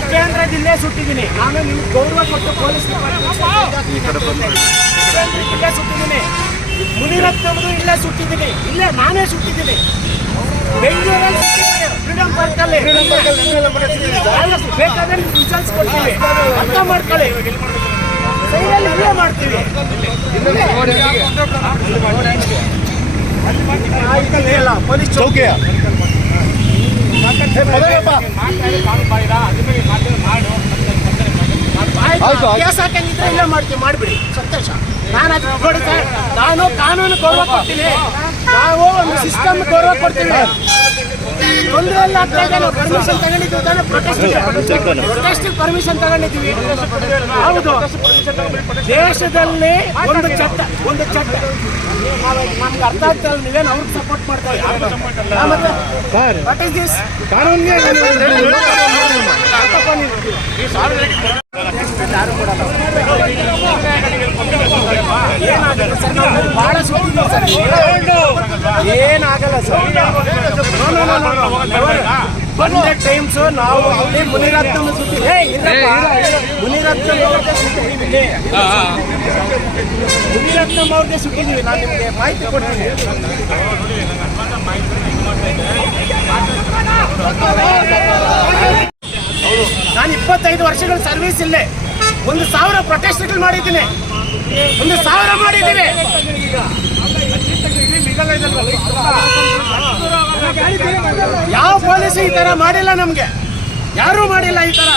ಉಪೇಂದ್ರ ಜಿಲ್ಲೆ ಸುಟ್ಟಿದ್ದೀನಿ. ನಾನು ನಿಮ್ಗೆ ಗೌರವ ಕೊಟ್ಟು ಪೊಲೀಸ್ ಇಲ್ಲೇ ಸುಟ್ಟಿದ್ದೀನಿ. ಮುನಿರತ್ನವರು ಇಲ್ಲೇ ಸುಟ್ಟಿದ್ದೀನಿ. ಇಲ್ಲೇ ನಾನೇ ಸುಟ್ಟಿದ್ದೀನಿ. ಬೆಂಗಳೂರಲ್ಲಿ ಫ್ರೀಡಮ್ ಪಾರ್ಕಲ್ಲಿ ಬೇಕಾದ್ರೆ ರಿಸಲ್ಟ್ಸ್ ಕೊಡ್ತೀವಿ ಅರ್ಥ ಮಾಡ್ಕೊಳ್ಳಿ. ಸೈಡಲ್ಲಿ ಇಲ್ಲೇ ಮಾಡ್ತೀವಿ. ಪೊಲೀಸ್ ಚೌಕಿಯ. ಕೇಸ್ ಇಲ್ಲ ಮಾಡ್ತೀವಿ, ಮಾಡಿಬಿಡಿ. ಸಂತೋಷ. ನಾನು ಅದಕ್ಕೆ ನಾನು ಕಾನೂನು ಗೌರವ ಕೊಡ್ತೀನಿ. ನಾವು ಒಂದು ಸಿಸ್ಟಮ್ ಗೌರವ ಕೊಡ್ತೀವಿ. ಪರ್ಮಿಷನ್ ತಗೊಂಡಿದ್ದೀವಿ ಪರ್ಮಿಷನ್ ತಗೊಂಡಿದ್ದೀವಿ. ಹೌದು. ದೇಶದಲ್ಲಿ ಒಂದು ಚಟ್ಟ ಒಂದು ಚಟ್ಟ. ನಮ್ಗೆ ಅರ್ಥ ಆಗ್ತಾ ಇಲ್ಲ ನೀವೇನು ಅವ್ರಿಗೆ ಸಪೋರ್ಟ್ ಮಾಡ್ತಾ ಬಹಳ ಏನಾಗಲ್ಲ ಸರ್? ಹಂಡ್ರೆಡ್ ಟೈಮ್ಸ್ ನಾವು ಇಲ್ಲಿ ಮುನಿರತ್ನ ಸುತ್ತಿ ಹೇ ಮುನಿರತ್ನಂ ಅವ್ರಿಗೆ ಸುತ್ತಿದ್ದೀವಿ ಮುನಿರತ್ನಂ ಅವ್ರಿಗೆ ಸುತ್ತಿದ್ದೀವಿ ನಾನು ನಿಮಗೆ ಮಾಹಿತಿ ಕೊಡ್ತೀನಿ. ನಾನು ಇಪ್ಪತ್ತೈದು ವರ್ಷಗಳ ಸರ್ವಿಸ್ ಇಲ್ಲೇ. ಒಂದು ಸಾವಿರ ಪ್ರೊಟೆಸ್ಟ್ಗಳು ಮಾಡಿದ್ದೀನಿ. ಒಂದು ಸಾವಿರ ಮಾಡಿದ್ದೀವಿ. ಯಾವ ಪಾಲಿಸಿ ಈ ತರ ಮಾಡಿಲ್ಲ ನಮ್ಗೆ? ಯಾರು ಮಾಡಿಲ್ಲ ಈ ತರ.